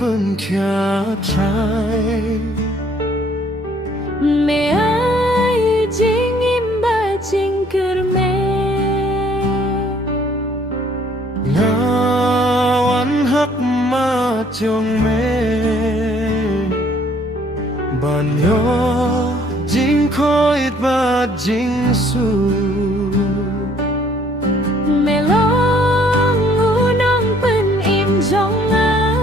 bên kia trái mẹ ai chính im ba chính cờ mẹ ngao ăn hắc ma chồng mẹ bàn nhỏ chính khói ba chính su mẹ long u nong bên im trong á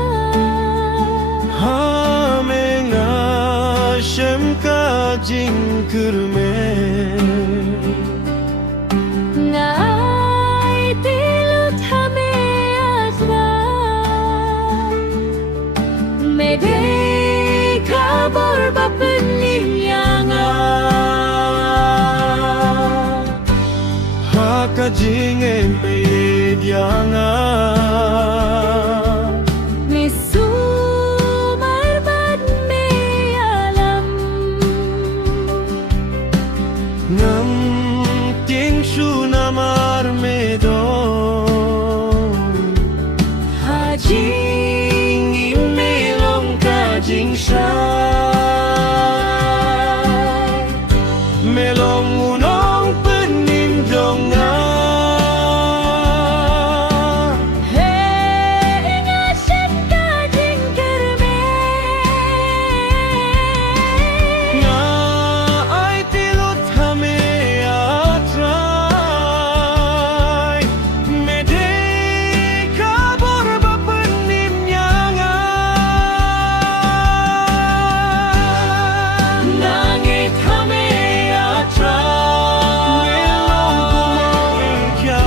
ha mẹ ngà xem cả chính cờ mẹ ngài tilut ha mẹ asra mẹ de kabor ba penim yanga ha ka jing em mẹ dianga ngam tiếng su namar me do ha jing im me long ka jing sa me long unong pen nim dong nga he nga shen ka jing kerme nga ai tilut ha me atrai me de ka bor ba pen nim nya nga nange thame atrai me long kumong kya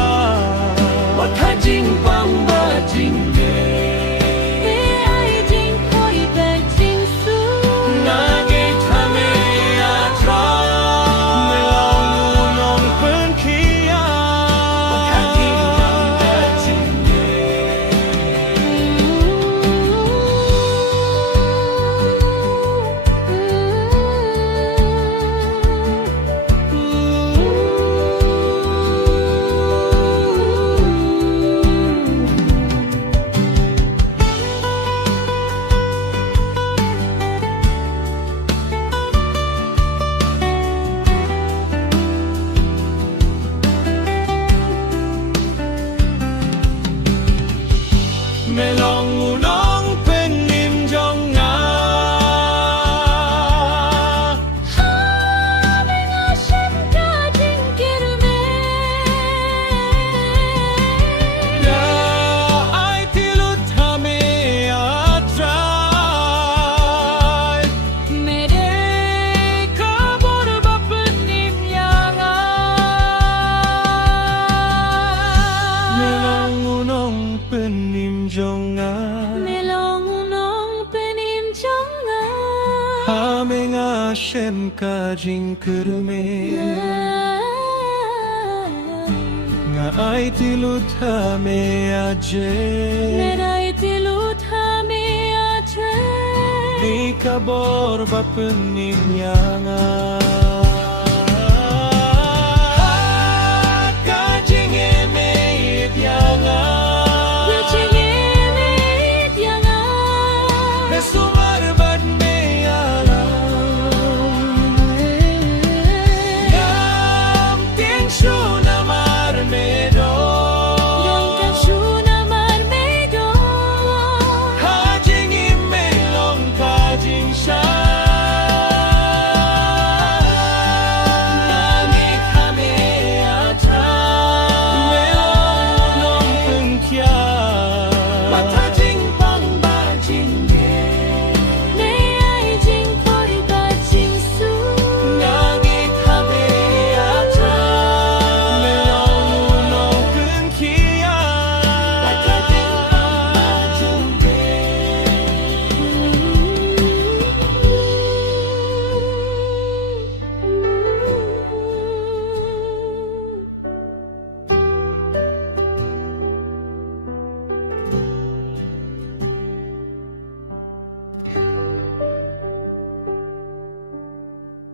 wa tha jing bang ba jing de he ai jing khoi ba jing su nange thame atrai me long unong pen kia tha jing bang ba jing de me long unong pen nim jong nga ha me nga shen ka jing kerme ya ai tilut ha me atrai me de ka bor ba pen nim yanga me long unong pen nim jong nga me long nong penim changa ha me nga shen ka jing kır me nga ai tilut ha me aje me dai tilut ha me atre di ka bor ba pen nim nya nga